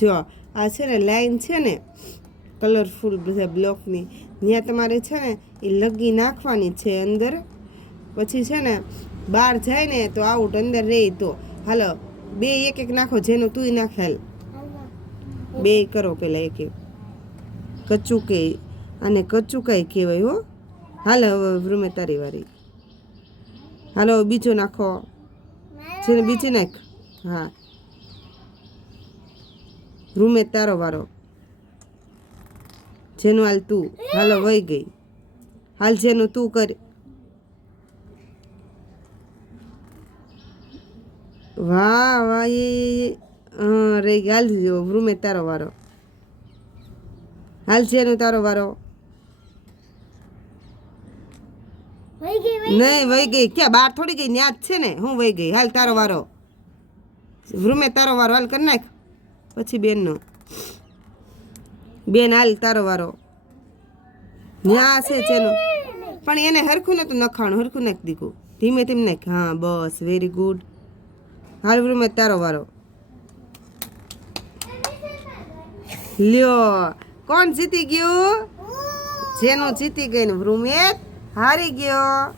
જો આ છે ને લાઈન છે ને કલરફુલ બધા બ્લોકની, ત્યાં તમારે છે ને એ લગી નાખવાની છે અંદર. પછી છે ને બહાર જાય ને તો આઉટ, અંદર રહી તો. હાલો બે એક એક નાખો, જેનું તુંય નાખેલ બે કરો પેલા એક એક. કચ્ચું કે અને કચ્ચું કાંઈ કહેવાય હો. હાલ હવે રૂમે તારી વારી. હાલો બીજું નાખો, જેને બીજી નાખ. હા રૂમે તારો વારો, જેનું હાલ તું. હાલો વહી ગઈ. હાલ જેનું તું કર. વાહ વાહ એ રહી ગઈ. હાલ રૂમે તારો વારો. હાલ જેનું તારો વારો. નહીં વહી ગઈ, ક્યાં બહાર થોડી ગઈ, ન્યા જ છે ને. હું વહી ગઈ. હાલ તારો વારો. રૂમે તારો વારો. હાલ કરી નાખ. પછી બેનનો. બેન હાલ તારો વારો. ન્યા છે જેનો, પણ એને હરખું નતું નખાણું. હરખું નાખ દીકું, ધીમે ધીમે નાખ. હા બસ વેરી ગુડ. હાલ રૂમે તારો વારો. લ્યો કોણ જીતી ગયું? જેનો જીતી ગઈ ને રૂમે હારી ગયો.